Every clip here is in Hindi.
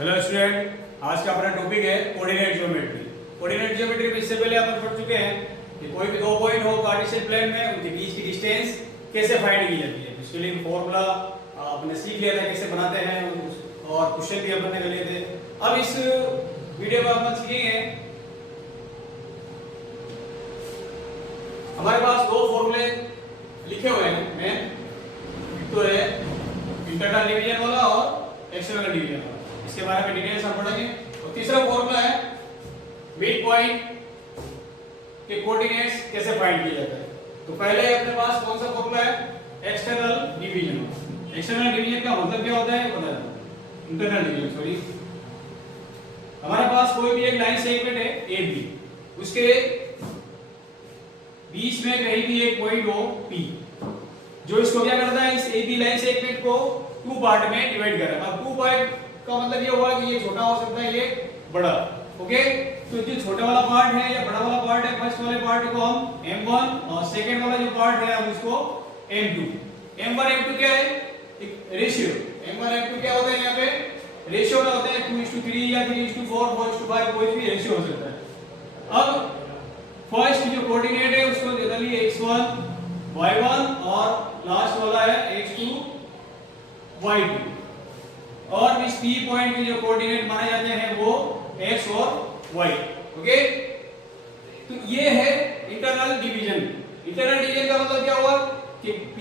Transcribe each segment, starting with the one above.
हेलो स्टूडेंट, आज का अपना टॉपिक है कोऑर्डिनेट ज्योमेट्री। कोऑर्डिनेट ज्योमेट्री में इससे पहले अपन पढ़ चुके हैं कि कोई भी दो पॉइंट हो कार्टेशियन प्लेन में, उनके बीच की डिस्टेंस कैसे फाइंड की जाती है। इसके लिए फॉर्मूला आपने सीख लिया था कैसे बनाते हैं, और क्वेश्चन भी अपन ने कर लिए थे। अब इस वीडियो में अपन सीखेंगे, हमारे पास दो फॉर्मूले लिखे हुए हैं मेन, तो है इंटरनल डिवीजन वाला और एक्सटर्नल डिवीजन वाला। इसके बारे में डिटेल्स हम पढ़ेंगे। और तीसरा फॉर्मूला है मिड पॉइंट के कोऑर्डिनेट्स कैसे फाइंड किया जाता है। तो पहले अपने पास कौन सा फॉर्मूला है, एक्सटर्नल डिवीजन। एक्सटर्नल डिवीजन का मतलब क्या होता है बता दो। इंटरनल डिवीजन सॉरी, हमारे पास कोई भी एक लाइन सेगमेंट है ए बी, उसके बीच में कहीं भी एक पॉइंट हो P, जो इसको क्या करता है, इस ए बी लाइन सेगमेंट को टू पार्ट में डिवाइड कर रहा है। अब टू पार्ट का मतलब ये हुआ कि ये छोटा हो सकता है, ये बड़ा। ओके, तो जो छोटा वाला पार्ट है या बड़ा वाला पार्ट है, फर्स्ट वाले पार्ट को हम M1 और सेकंड वाला जो पार्ट है हम उसको M2। M1 M2 क्या है, एक रेशियो। M1 M2 क्या होता है, यहाँ पे रेशियो का होता है 2:3 या 3:4 4:5, कोई भी रेशियो हो सकता है। अब फर्स्ट जो कोऑर्डिनेट है उसको दे दिए x1 y1 और लास्ट वाला है x2 y2, और इस P पॉइंट के जो कोऑर्डिनेट माने जाते हैं वो x और y। ओके, तो ये है इंटरनल डिवीजन। इंटरनल डिवीजन का मतलब क्या हुआ कि P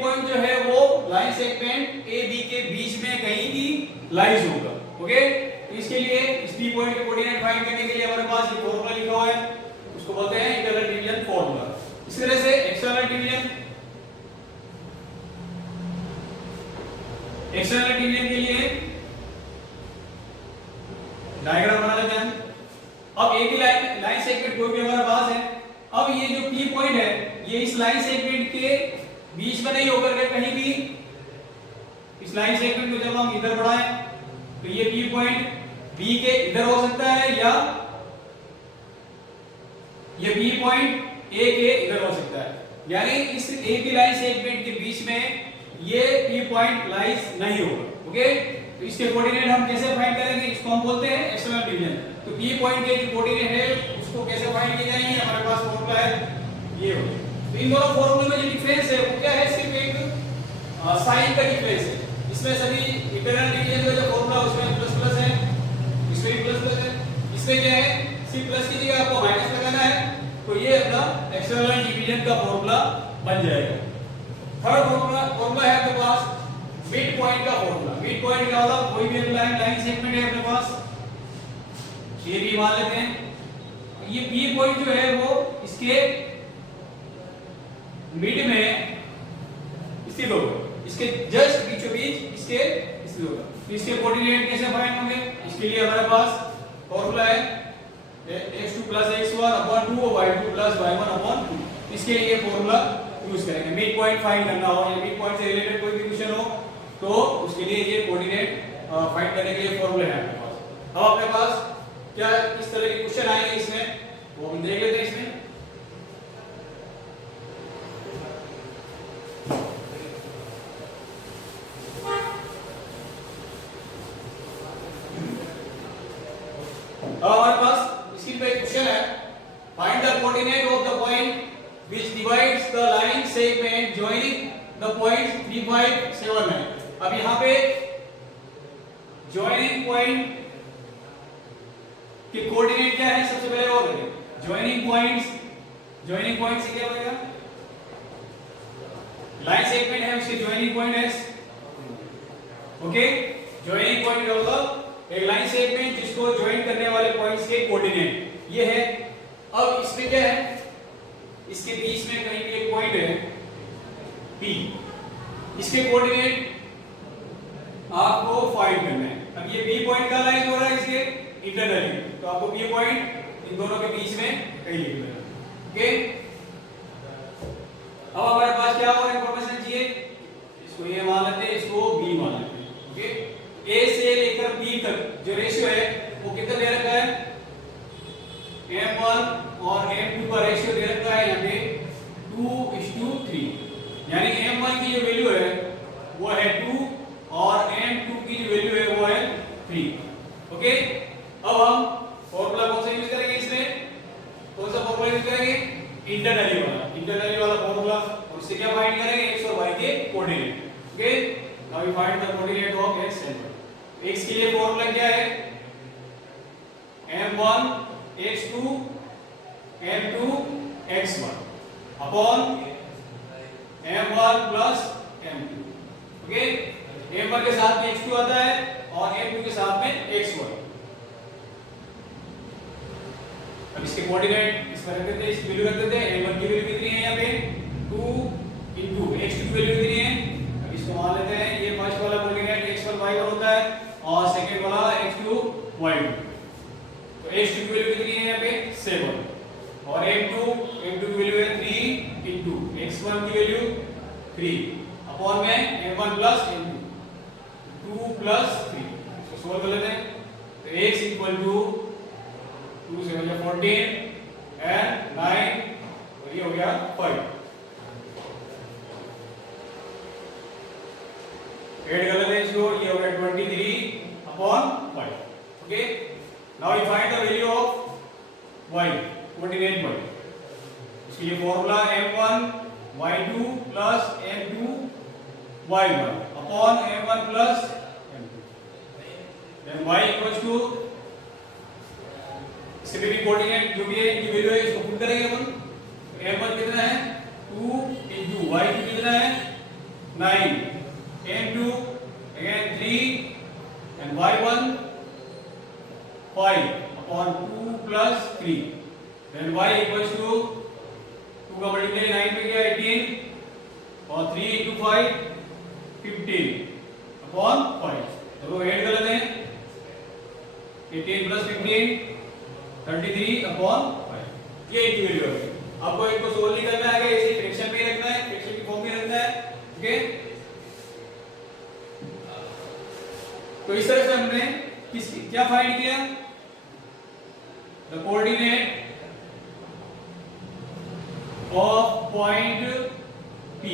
पॉइंट जो है वो लाइन सेगमेंट ए बी के बीच में कहीं भी लाइज होगा। ओके, तो इसके लिए इस P पॉइंट के कोऑर्डिनेट फाइंड करने के लिए हमारे पास ये फॉर्मूला लिखा हुआ है, उसको बोलते हैं इंटरनल डिवीजन फॉर्मूला। इस तरह से एक्सटर्नल डिवीजन, एक्सटर्नल डिवीजन के लिए डायग्राम बना लेते हैं। अब एक ही लाइन सेगमेंट कोई भी हमारे पास है। अब ये जो P पॉइंट है ये इस लाइन सेगमेंट के बीच में नहीं होकर के कहीं भी, इस लाइन सेगमेंट को जब हम इधर बढ़ाएं तो ये P पॉइंट B के इधर हो सकता है, या ये B पॉइंट A के इधर हो सकता है। यानी इस A की लाइन सेगमेंट के बीच में ये P पॉइंट लाइज नहीं होगा। ओके, तो इसके कोऑर्डिनेट हम कैसे फाइंड करेंगे, इसको हम बोलते हैं एक्सटर्नल डिवीजन। तो P पॉइंट के जो कोऑर्डिनेट है उसको कैसे फाइंड किया जाएंगे, हमारे पास फॉर्मूला है ये हो। तो इन दोनों फॉर्मूले में जो डिफरेंस है वो क्या है, सिर्फ एक साइन का डिफरेंस है। इसमें सभी इंटरनल डिवीजन का जो फॉर्मूला उसमें प्लस प्लस है, इसमें भी प्लस प्लस है। इसमें क्या है, सिर्फ प्लस की जगह आपको माइनस लगाना है, तो ये अपना एक्सटर्नल डिवीजन का फॉर्मूला बन जाएगा। थर्ड फॉर्मूला है अपने पास मिड पॉइंट का फॉर्मूला। मिड पॉइंट का मतलब कोई भी लाइन सेगमेंट है अपने पास, ये भी मान लेते हैं। ये P पॉइंट जो है वो इसके मिड में स्थित होगा, इसके जस्ट बीचों बीच इसके स्थित होगा। तो इसके कोऑर्डिनेट कैसे फाइंड होंगे, इसके लिए हमारे पास फॉर्मूला है x2 + x1/2 और y2 + y1/2। इसके लिए फॉर्मूला यूज करेंगे। मिड पॉइंट फाइंड करना हो या मिड पॉइंट से रिलेटेड कोई भी क्वेश्चन हो तो उसके लिए ये कोऑर्डिनेट फाइंड करने के लिए फॉर्मूले हैं आपके पास। अब अपने पास क्या किस तरह के क्वेश्चन आएंगे इसमें वो हम देख लेते हैं। इसमें अब हमारे पास स्क्रीन पे एक क्वेश्चन है, find the coordinate of the point which divides the line segment joining the points 3, 5, 7, 9। अब यहाँ पे joining point के कोऑर्डिनेट क्या है, सबसे पहले वो देखें। joining points से क्या बनेगा, लाइन सेगमेंट है उसके joining point है। ओके, joining point का मतलब एक लाइन सेगमेंट जिसको ज्वाइन करने वाले पॉइंट्स के कोऑर्डिनेट ये है। अब इसमें क्या है, इसके बीच में कहीं भी एक पॉइंट है P, इसके कोऑर्डिनेट आपको फाइंड करना है। अब ये P पॉइंट का लाइन हो रहा है इसके इंटरनली, तो आपको P पॉइंट इन दोनों के बीच में कहीं लिखना है। ओके, अब हमारे पास क्या और इंफॉर्मेशन चाहिए, इसको ये मान लेते हैं, इसको B मान लेते हैं। ओके, A से लेकर B तक जो रेशियो है वो कितना दे रखा है, M1 और M2 का रेशियो दे रखा है यहाँ पे 2:3। यानी M1 की जो वैल्यू है वो है 2 और M2 की जो वैल्यू है वो है 3। 3। ओके, अब हम फॉर्मूला कौन सा यूज करेंगे इसमें? कौन सा फॉर्मूला यूज करेंगे? इंटरनली वाला फॉर्मूला। और इससे क्या फाइंड करेंगे? x और y के coordinate. Okay, now we find the coordinate of x and y। x के लिए फॉर्मूला क्या है? m1 x2 m2 x1 upon m1 plus m2। Okay, m1 के साथ में x2 आता है और m2 के साथ में x1। अब इसके कोऑर्डिनेट इस पर रख देते हैं, इसकी वैल्यू रख देते हैं। m1 की वैल्यू कितनी है यहाँ पे? 2 into x2 की वैल्यू कितनी है? अब इसको मान लेते हैं, ये फर्स्ट वाला कोऑर्डिनेट x1 y1 होता है और सेकंड वाला x2 y2। तो x2 की वैल्यू कितनी है यहाँ पे? 7 और m2 की वैल्यू है 3 into x1 की वैल्यू 3 अपॉन में m1 प्लस m2 2 प्लस 3। इसको सोल्व कर लेते हैं। तो x इक्वल टू 2 से हो गया 14 एंड 9 और ये हो गया 5। ऐड कर लेते हैं इसको, ये हो गया 23 upon 5। Okay, now we find the value of y, coordinate y। इसके लिए formula m1 y2 plus m2 y1 upon m1 plus m2। Then y equals to, इसके भी कोऑर्डिनेट जो भी है इनकी वैल्यू है, इसको पुट करेंगे अपन। m1 कितना है? 2 into y2 कितना है? 9 m2 again 3 and y1 5 upon 2 plus 3। then y equals to 2 का मल्टीप्लाई 9 पे गया 18 और 3 into 5 15 upon 5। चलो ऐड कर लेते हैं, 18 plus 15 33 upon 5। ये इनकी वैल्यू है। आपको इनको सोल्व नहीं करना है, इसे फ्रैक्शन में रखना है, फ्रैक्शन की फॉर्म में रखना है। ओके, तो इस तरह से हमने क्या फाइंड किया? The coordinate of point P।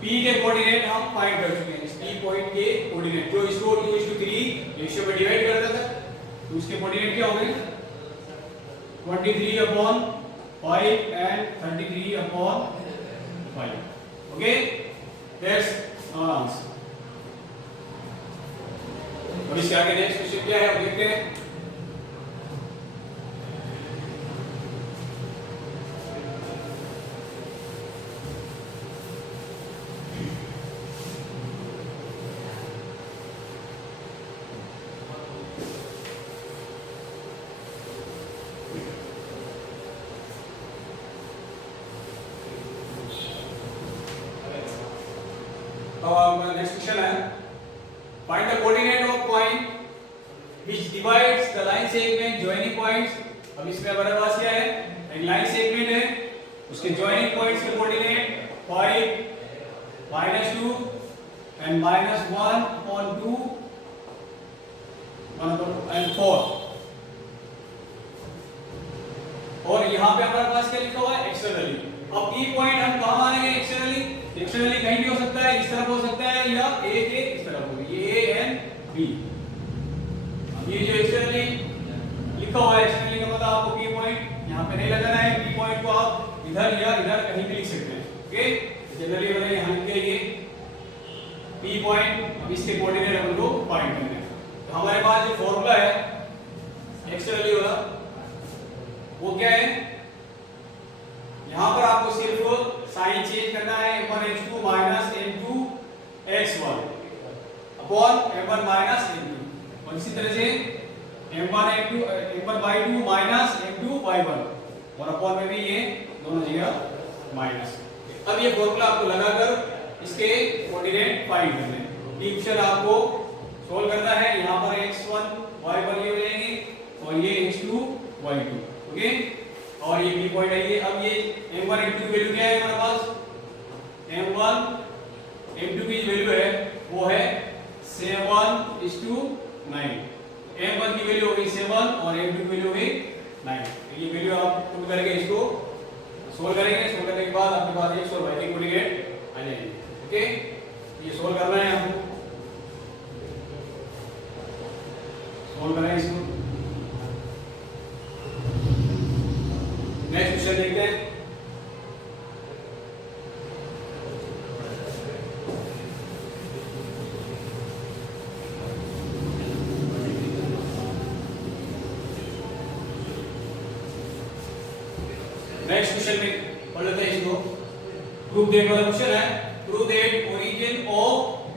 P के कोऑर्डिनेट हम फाइंड कर चुके हैं। P पॉइंट के कोऑर्डिनेट जो इसको 2:3 रेशियो में डिवाइड करता था, तो उसके कोऑर्डिनेट क्या हो गए? 23 upon 5 and 33 upon 5। Okay, that's our answer। अब इसके आगे नेक्स्ट क्वेश्चन क्या है, अब देखते हैं। नेक्स्ट क्वेश्चन है, find the coordinate of point which divides the line segment joining points. अब इसमें हमारे पास क्या है? एक लाइन सेगमेंट है, उसके जॉइनिंग पॉइंट्स के कोऑर्डिनेट 5 -2 and -1 upon 2 and 4। और यहां पे हमारे पास क्या लिखा हुआ है? एक्सटर्नली। अब ई पॉइंट हम कहां मानेंगे? एक्सटर्नली। एक्सटर्नली कहीं भी हो सकता है, इस तरफ हो सकता है या ए के इस तरफ होगी, ये ए एंड बी। अब ये जो एक्सटर्नली लिखा हुआ है, एक्सटर्नली का मतलब आपको पी पॉइंट यहां पे नहीं लगाना है। पी पॉइंट को आप इधर या इधर कहीं भी लिख सकते हैं। ओके, जनरली मैंने यहां लिख दिया ये पी पॉइंट। अब इसके कोऑर्डिनेट अपन को फाइंड करने हैं। तो हमारे पास जो फार्मूला है एक्सटर्नली वाला, वो क्या है? यहां पर आपको सिर्फ साइन चेंज करना है, m1 x2 minus m2 x1 upon m1 minus m2। और इसी तरह से m1 by2 minus m2 y1 और अपॉन में भी ये दोनों जगह माइनस। अब ये फॉर्मूला आपको लगाकर इसके कोऑर्डिनेट फाइंड करने हैं। इक्वेशन आपको सोल्व करना है। यहां पर x1 y1 ये हो जाएंगे और ये x2 y2। ओके, और ये बी पॉइंट है ये। अब ये m1 m2 की वैल्यू क्या है हमारे पास? m1 m2 की वैल्यू है वो है 7:9। m1 की वैल्यू हो गई 7 और m2 की वैल्यू हो गई 9। तो ये वैल्यू आप पुट करके इसको सोल्व करेंगे। सोल्व करने के बाद आपके पास x और y के कोऑर्डिनेट आ जाएंगे। ओके, ये सोल्व करना है हमको। सॉल्व करें इसको। नेक्स्ट क्वेश्चन देखते हैं। नेक्स्ट क्वेश्चन में पढ़ लेते हैं इसको। प्रूफ दैट वाला क्वेश्चन है। Proof that origin of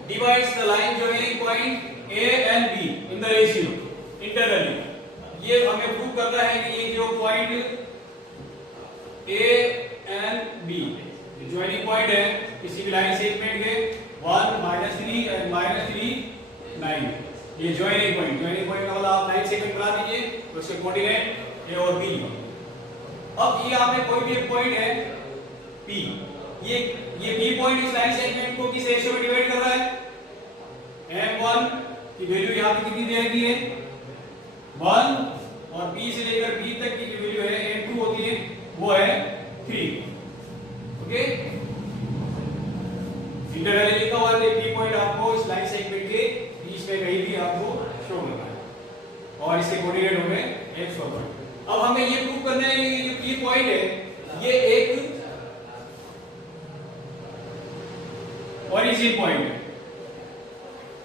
divides the line joining point A and be in the ratio internally. ये हमें प्रूव करना है कि ये जो point A and B joining point है किसी भी लाइन सेगमेंट के 1 -3 एंड -3 9, ये जॉइनिंग पॉइंट का मतलब आप लाइन सेगमेंट बना दीजिए तो उसके कोऑर्डिनेट ए और बी। अब ये आपने कोई भी एक पॉइंट है P, ये P पॉइंट इस लाइन सेगमेंट को किस रेशियो में डिवाइड कर रहा है? m1 की वैल्यू यहां पे कितनी दी गई है 1, और P से लेकर B तक की जो वैल्यू है m2 होती है वो है 3। ओके, इंटरवल लिखा हुआ है P पॉइंट आपको इस लाइन सेगमेंट के बीच में कहीं भी आपको शो करना है और इसके कोऑर्डिनेट होंगे x और y। अब हमें ये प्रूव करना है कि ये जो P पॉइंट है ये एक ओरिजिन पॉइंट है।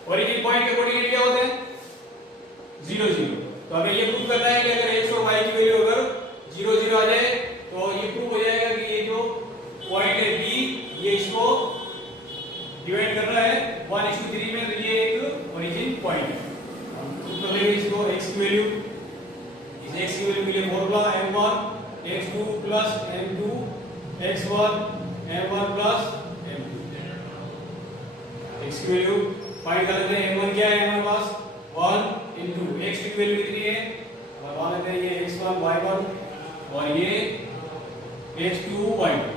ओरिजिन पॉइंट के कोऑर्डिनेट क्या होते हैं 0 0। तो हमें ये प्रूव करना है कि अगर x और y की वैल्यू अगर 0 0 आ जाए तो ये प्रूव हो जाएगा कि ये जो पॉइंट है P ये इसको डिवाइड कर रहा है 1:3 में, तो ये एक ओरिजिन पॉइंट है। हम प्रूव कर लेंगे इसको। x की वैल्यू, इस x की वैल्यू के लिए formula m1 x2 plus m2 x1 m1 plus m2। x की वैल्यू फाइंड कर लेते हैं। m1 क्या है हमारे पास 1 into x की वैल्यू कितनी है और मान लेते हैं ये x1 y1 और ये x2 y2।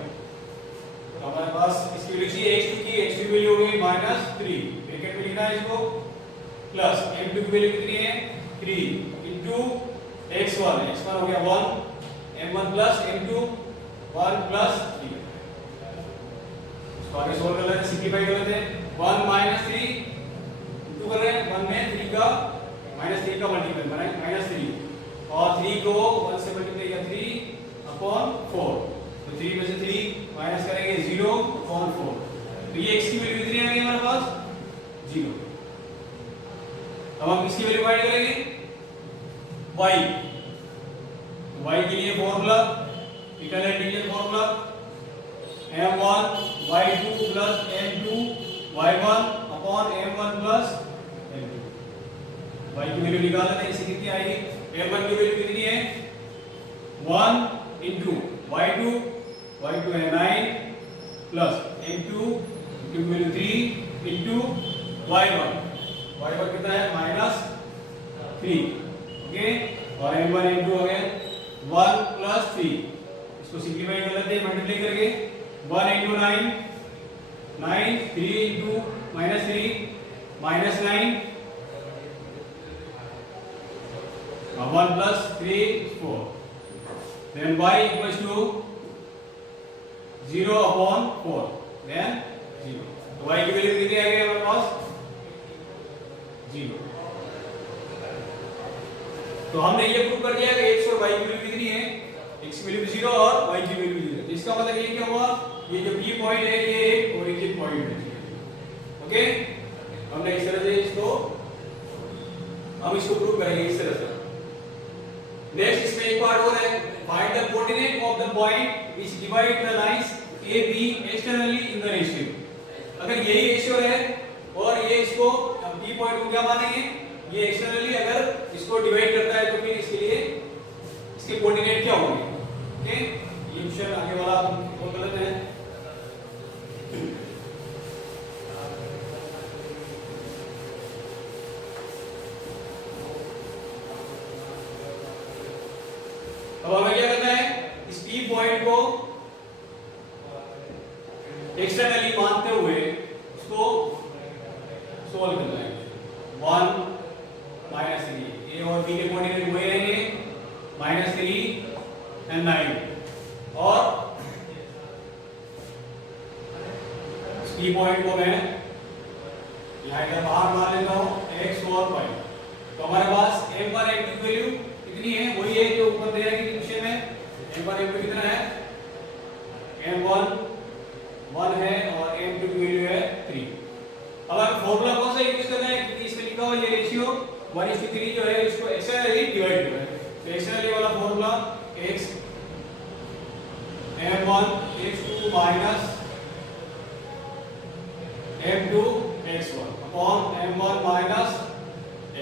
तो हमारे पास इसकी वैल्यू चाहिए x2 की वैल्यू हो गई -3, ब्रैकेट में लिखना है इसको, प्लस m2 की वैल्यू कितनी है 3 into x1 हो गया 1 m1 प्लस m2 1 प्लस 3। इसको आगे सोल्व कर लेते हैं, सिंपलीफाई कर लेते हैं। 1 -3 इंटू कर रहे हैं 1 में 3 का -3 का मल्टीपल बनाए -3 और 3 को 1 से मल्टीप्लाई किया 3/4, तो 3 में से 3 माइनस करेंगे 0/4। तो ये x की वैल्यू कितनी आ गई हमारे पास 0। अब हम इसकी वैल्यू फाइंड करेंगे y के लिए formula equivalent division formula m1 y2 plus m2 y1 upon m1 plus m2। y की वैल्यू निकाल लेते हैं, इससे कितनी आएगी m1 की वैल्यू कितनी है 1 into y2 है 9 प्लस m2 की वैल्यू 3 into y1 कितना है -3। ओके, और m1 m2 हो गए 1 प्लस 3। इसको सिंपलीफाई कर लेते हैं मल्टीप्लाई करके 1 into 9 3 into -3 -9 1 plus 3 4। then y equals to 0/4 then 0। तो y की वैल्यू कितनी आ गई हमारे पास 0। तो हमने ये प्रूव कर दिया कि x और y की वैल्यू कितनी है, x की वैल्यू 0 और y की वैल्यू 0। इसका मतलब ये क्या हुआ, ये जो P पॉइंट है ये एक ओरिजिन पॉइंट है। ओके, हमने इस तरह से इसको प्रूव करेंगे इस तरह से। नेक्स्ट इसमें एक पार्ट और है, find the coordinate of the point which divide the lines a b externally in the ratio. अगर यही रेशियो है और ये इसको हम P पॉइंट को क्या मानेंगे, ये एक्सटर्नली अगर इसको डिवाइड करता है तो फिर इसके लिए इसके कोऑर्डिनेट क्या होंगे। ओके, ये क्वेश्चन आगे वाला हम कर लेते हैं। अब हमें क्या करना है, इस P पॉइंट को एक्सटर्नली मानते हुए इसको सोल्व करना है। 1 -3 a और b के कोऑर्डिनेट वही रहेंगे -3 and 9 और P पॉइंट को मैं यहां इधर बाहर मान लेता हूं x और y। तो हमारे पास M2 की वैल्यू कितनी है, वही है जो ऊपर दे रखी क्वेश्चन में। M1 M2 कितना है, M1 1 है और M2 की वैल्यू है 3। अब आप फार्मूला कौन सा यूज करना है, क्योंकि इसमें लिखा हुआ ये रेशियो 1:3 जो है इसको एक्सटर्नली डिवाइड करना है। तो एक्सटर्नली वाला formula x M1 x2 minus M2 x1 upon M1 minus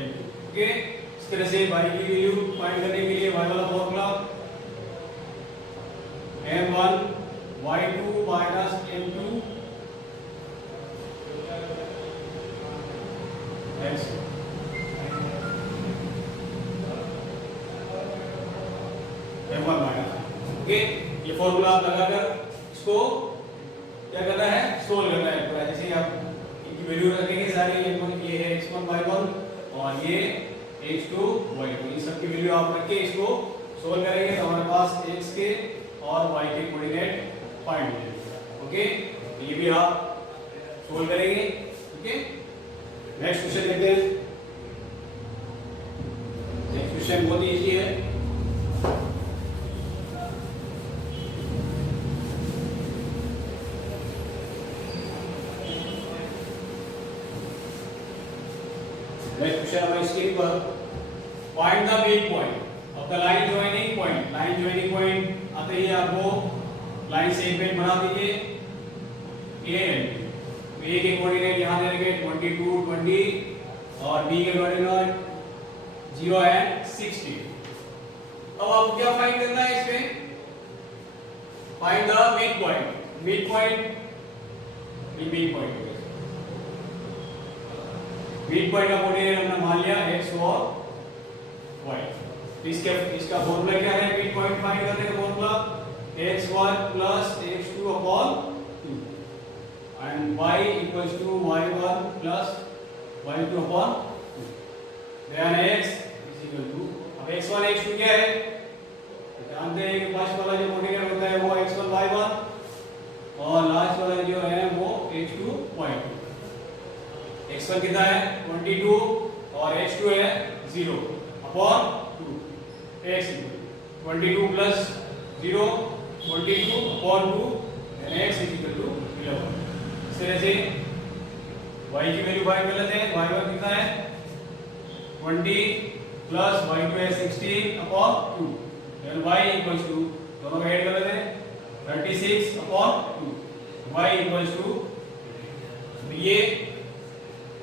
M2। Okay, इस तरह से y की वैल्यू फाइंड करने के लिए y वाला formula M1 y2 minus M2 x1। M1 minus, okay, ये फॉर्मूला आप लगाकर इसको क्या करना है, सोल्व करना है पूरा। जैसे आप इनकी वैल्यू रखेंगे सारी, ये है x1 y1 और ये x2 y2, इन सब की वैल्यू आप रख के इसको सोल्व करेंगे तो हमारे पास x के और y के कोऑर्डिनेट फाइंड हो जाएंगे। ओके, तो ये भी आप सोल्व करेंगे। ओके, नेक्स्ट क्वेश्चन देखते हैं। नेक्स्ट क्वेश्चन बहुत इजी है। नेक्स्ट क्वेश्चन हमारे स्क्रीन पर, find the mid point of the line joining point. Line joining point आते ही आपको लाइन सेगमेंट बना दीजिए ए एंड बी। ए के कोऑर्डिनेट यहां दे रखे 22 20 और बी के कोऑर्डिनेट 0 एंड 60। अब आपको क्या फाइंड करना है इसमें, find the mid point. Mid point mid point का कोऑर्डिनेट हमने मान लिया x और y। इसका फॉर्मूला क्या है मिड पॉइंट फाइंड करने का formula x1 plus x2 upon 2 and y equals to y1 plus y2 upon 2। then x is equal to, अब x1 x2 क्या है, जानते हैं कि फर्स्ट वाला जो कोऑर्डिनेट होता है वो x1 y1 और लास्ट वाला जो है वो x2 y2। x1 कितना है 22 और x2 है 0 upon 2। x 22 plus 0 22 upon 2 and x is equal to 11। इस तरह से y की वैल्यू फाइंड कर लेते हैं। y1 कितना है 20 plus y2 है 16 upon 2 and y equals to, दोनों को ऐड कर लेते हैं 36 upon 2। y equals to, ये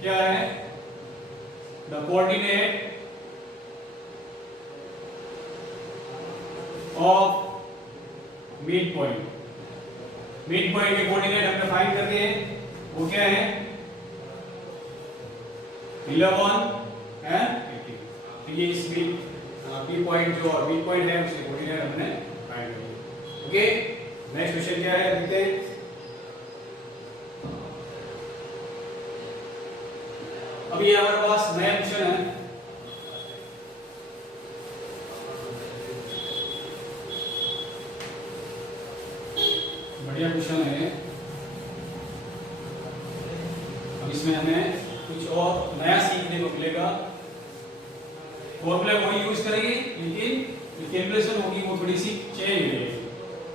क्या है, the coordinate of mid point. Mid point के कोऑर्डिनेट हमने फाइंड कर दिए, वो क्या है 11 एंड 18। तो ये इस मिड पॉइंट जो मिड पॉइंट है उसके कोऑर्डिनेट हमने फाइंड कर दिए। ओके, नेक्स्ट क्वेश्चन क्या है देखते हैं। अभी हमारे पास नया क्वेश्चन है। बढ़िया क्वेश्चन है। अब इसमें हमें कुछ और नया सीखने को मिलेगा। फॉर्मूला वही यूज करेंगे लेकिन कैलकुलेशन होगी वो थोड़ी सी चेंज हो जाएगी।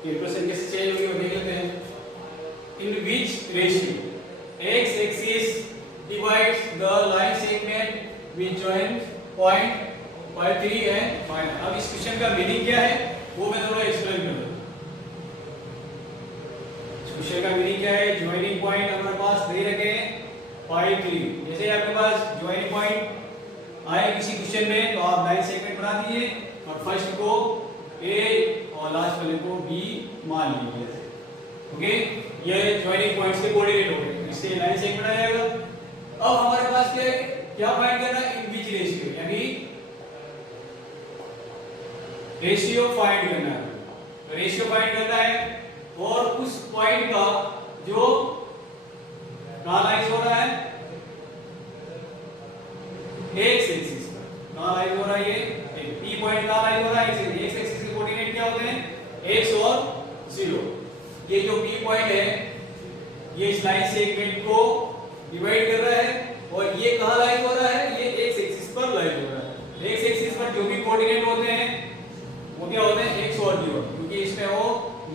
कैलकुलेशन कैसे चेंज होगी वो देख लेते हैं। In which ratio x axis divides the line segment which joins point by 3 and minus। अब इस क्वेश्चन का मीनिंग क्या है वो मैं थोड़ा एक्सप्लेन कर दूं। इस क्वेश्चन का मीनिंग क्या है, जॉइनिंग पॉइंट हमारे पास दे रखे हैं पाई 3। जैसे आपके पास जॉइनिंग पॉइंट आए किसी क्वेश्चन में तो आप लाइन सेगमेंट बना दीजिए और फर्स्ट को a और लास्ट वाले को b मान लीजिए। ओके, ये जॉइनिंग पॉइंट्स के कोऑर्डिनेट हो गए, इससे लाइन सेगमेंट आ जाएगा। अब हमारे पास क्या फाइंड करना है, इन विच रेशियो, यानी रेशियो फाइंड करना है। तो रेशियो फाइंड करना है और उस पॉइंट का जो कहां लाइज हो रहा है एक्स एक्सिस पर, कहां लाइज हो रहा है ये पी पॉइंट कहां लाइज हो रहा है एक्स एक्सिस के कोऑर्डिनेट क्या होते हैं x और 0। ये जो पी पॉइंट है ये इस लाइन सेगमेंट को डिवाइड कर रहा है और ये कहां लाइज हो रहा है, ये x एक्सिस पर लाइज हो रहा है। x एक्सिस पर जो भी कोऑर्डिनेट होते हैं वो क्या होते हैं x और 0, क्योंकि इसमें वो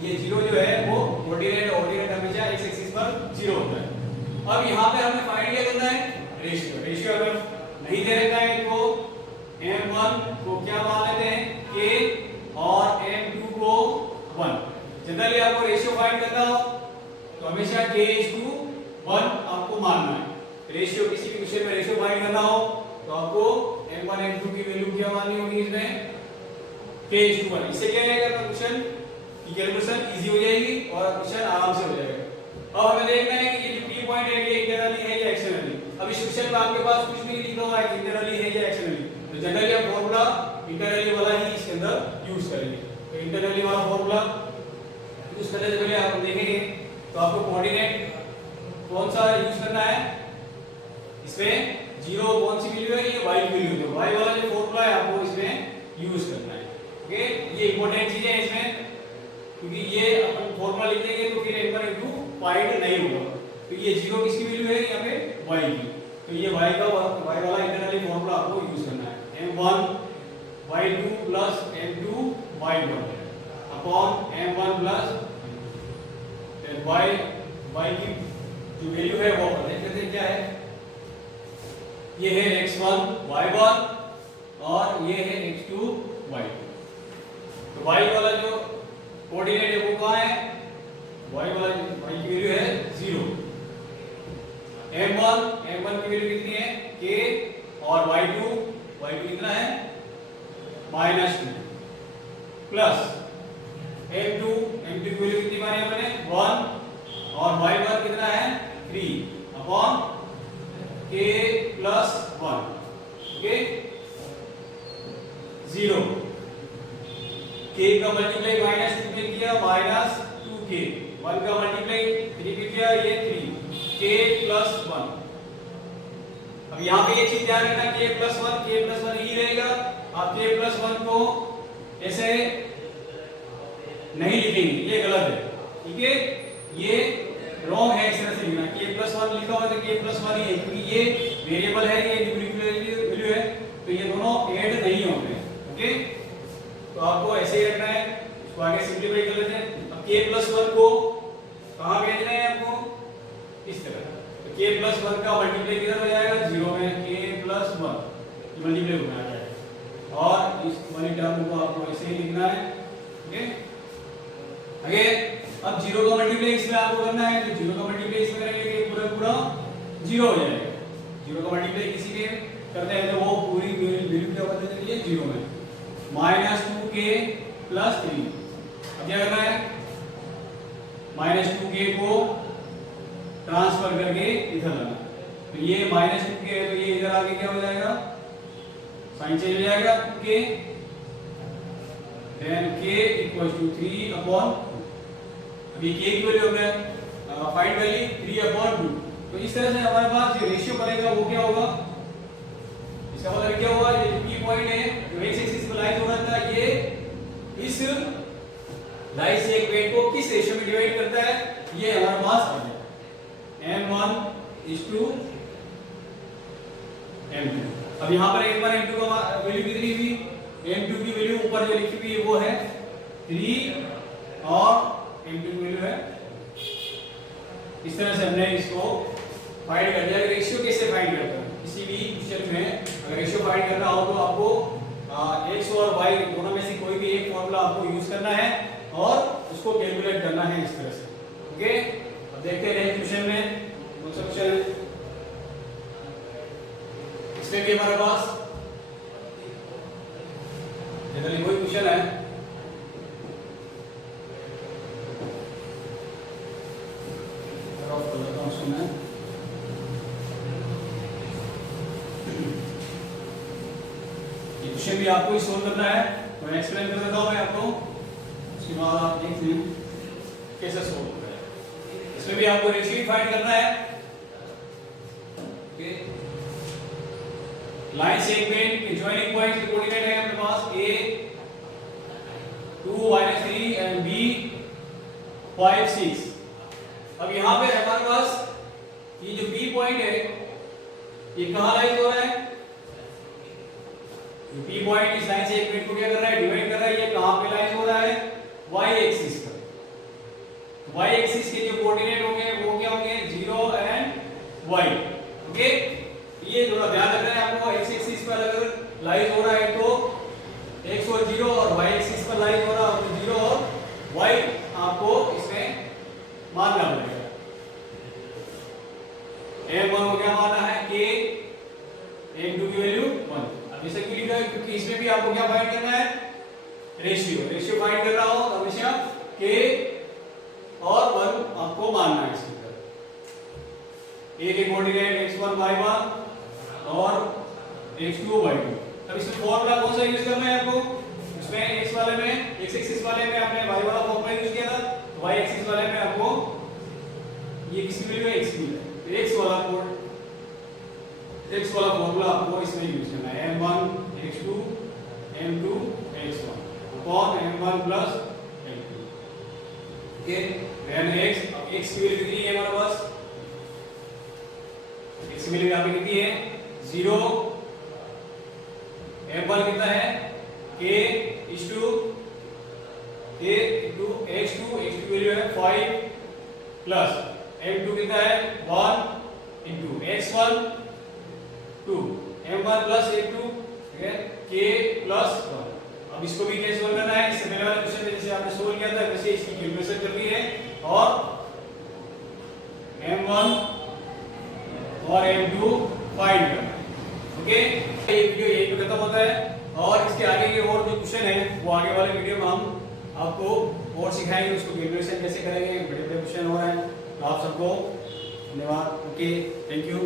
ये 0 जो है वो कोऑर्डिनेट हमेशा x एक्सिस पर 0 होता है। अब यहाँ पे हमें फाइंड क्या करना है, रेशियो अगर नहीं दे रखा है तो m1 को क्या मान लेते हैं k और m2 को 1। जनरली आपको रेशियो फाइंड करना हो तो हमेशा k:1 आपको मानना है। रेशियो किसी भी क्वेश्चन में रेशियो फाइंड करना हो तो आपको m1 m2 की वैल्यू क्या माननी होगी इसमें k:1। इससे क्या रहेगा क्वेश्चन की कैलकुलेशन इजी हो जाएगी और क्वेश्चन आराम से हो जाएगा। अब हमें देखना है कि ये जो p पॉइंट है ये इंटरनली है या एक्सटर्नली। अब इस क्वेश्चन में आपके पास कुछ भी नहीं लिखा हुआ है इंटरनली है या एक्सटर्नली, तो जनरली हम फार्मूला इंटरनली वाला ही इसके अंदर यूज करेंगे। तो इंटरनली वाला फार्मूला यूज करने से पहले आप देखेंगे तो आपको कोऑर्डिनेट कौन सा यूज करना है, इसमें 0 कौन सी वैल्यू है, ये y की वैल्यू है। y वाला जो फार्मूला है आपको इसमें यूज करना है। ओके, ये इंपॉर्टेंट चीज है इसमें, क्योंकि ये अपन फार्मूला लिख देंगे तो फिर एक बार इनटू फाइंड नहीं होगा। तो ये 0 किसकी वैल्यू है यहाँ पे y की, तो ये y वाला इंटरनली फार्मूला आपको यूज करना है। m1 y2 plus m2 y1 upon m1 plus y की जो वैल्यू है वो देख लेते हैं क्या है। ये है x1 y1 और ये है x2 y2। तो y वाला जो कोऑर्डिनेट है वो कहाँ है, y की वैल्यू है 0। m1 की वैल्यू कितनी है k और y2 कितना है -2 प्लस m2 की वैल्यू कितनी मानी हमने 1 और y1 कितना है 3 upon k plus 1। Okay, 0 k का मल्टीप्लाई -2 पे किया -2k, 1 का मल्टीप्लाई 3 पे किया ये 3 k प्लस 1। अब यहाँ पे ये चीज ध्यान रखना k प्लस 1 ही रहेगा। आप k प्लस 1 को ऐसे नहीं लिखेंगे, ये गलत है, ठीक है, ये रॉन्ग है। इस तरह से लिखना k प्लस 1 लिखा हुआ तो k प्लस 1 ही है, क्योंकि ये वेरिएबल है, ये न्यूमेरिकल वैल्यू है, तो ये दोनों ऐड नहीं होंगे। ओके, तो आपको ऐसे ही रखना है। इसको आगे सिंपलीफाई कर लेते हैं। अब k प्लस 1 को कहाँ भेजना है आपको, इस तरह। तो k प्लस 1 का मल्टीप्लाई किधर हो जाएगा 0 में, k प्लस 1 मल्टीप्लाई होना है और इस वाली टर्म को आपको ऐसे ही लिखना है। ओके, आगे अब 0 का मल्टीप्लाई इसमें आपको करना है, तो 0 का मल्टीप्लाई इसमें करेंगे पूरा 0 हो जाएगा। 0 का मल्टीप्लाई किसी के करते हैं तो वो पूरी वैल्यू क्या बदल जाती है 0 में, -2k प्लस 3। अब क्या करना है, -2k को ट्रांसफर करके इधर लाना। तो ये -2k है तो ये इधर आके क्या हो जाएगा, साइन चेंज हो जाएगा 2k, then k equals to 3 upon, अभी k की वैल्यू हमने फाइंड कर ली 3/2। तो इस तरह से हमारे पास जो रेशियो बनेगा वो क्या होगा, इसका मतलब क्या होगा, ये p पॉइंट है जो x एक्सिस पे लाइन हो रहा था, ये इस लाइन से एक वेट को किस रेशियो में डिवाइड करता है, ये हमारे पास आ गया m1:m2। अब यहाँ पर एक बार m2 का वैल्यू कितनी हुई, m2 की वैल्यू ऊपर जो लिखी हुई है वो है 3 और m2 की वैल्यू है। इस तरह से हमने इसको फाइंड कर दिया। रेशियो कैसे फाइंड करते हैं, किसी भी क्वेश्चन में अगर रेशियो फाइंड करना हो तो आपको x और y दोनों में से कोई भी एक फॉर्मूला आपको यूज करना है और उसको कैलकुलेट करना है इस तरह से। ओके, अब देखते हैं क्वेश्चन में कौन सा क्वेश्चन है। इसमें भी हमारे पास जनरली कोई क्वेश्चन है, क्वेश्चन भी आपको ही सोल्व करना है। मैं एक्सप्लेन कर देता हूं मैं आपको, उसके बाद आप देख लें कैसे सोल्व करना है। इसमें भी आपको रेशियो फाइंड करना है। ओके, लाइन सेगमेंट के जॉइनिंग पॉइंट के कोऑर्डिनेट है अपने पास a 2 -3 एंड b 5 6। अब यहां पे हमारे पास ये जो b पॉइंट है ये कहां लाइज हो रहा है, जो P पॉइंट इस लाइन से एक मिनट को क्या कर रहा है, डिवाइड कर रहा है, ये कहां पे लाइन हो रहा है, y एक्सिस पर। y एक्सिस के जो कोऑर्डिनेट होंगे वो क्या होंगे, 0 एंड y। ओके, ये थोड़ा ध्यान रखना है आपको। x एक्सिस पर अगर लाइन हो रहा है तो x और 0, और y एक्सिस पर लाइन हो रहा है तो 0 और y आपको इसमें मानना पड़ेगा। m1 को क्या मानना है, k, m2 की वैल्यू 1। अब ऐसे क्यों लिखा है, क्योंकि इसमें भी आपको क्या फाइंड करना है, रेशियो फाइंड कर रहा हो तो हमेशा k और 1 आपको मानना है इसके अंदर। a के कोऑर्डिनेट x1 y1 और x2 y2। अब इसमें फॉर्मूला कौन सा यूज करना है आपको, इसमें x वाले में, x एक्सिस वाले में आपने y वाला फॉर्मूला यूज किया था, तो y एक्सिस वाले में आपको ये किसकी वैल्यू है, x की है, x वाला कोड, x वाला फॉर्मूला आपको इसमें यूज करना है, m1 x2 m2 x1 upon m1 plus m2। Okay, then x, अब x की वैल्यू कितनी है हमारे पास, x की वैल्यू यहां पे कितनी है, 0, m1 कितना है, k is to k into x2 की वैल्यू है 5 प्लस m2 कितना है 1 into x1 2 m1 plus m2, ठीक है, k प्लस 1। अब इसको भी कैसे सोल्व करना है, इससे पहले वाले क्वेश्चन में जैसे आपने सोल्व किया था वैसे इसकी कैलकुलेशन करनी है, और m1 और m2 फाइंड करना है। ओके, ये वीडियो यहीं पे खत्म होता है, और इसके आगे के और जो क्वेश्चन है वो आगे वाले वीडियो में हम आपको और सिखाएंगे, उसको कैलकुलेशन कैसे करेंगे, बड़े बड़े क्वेश्चन हो रहे हैं। तो आप सबको धन्यवाद। Okay, thank you.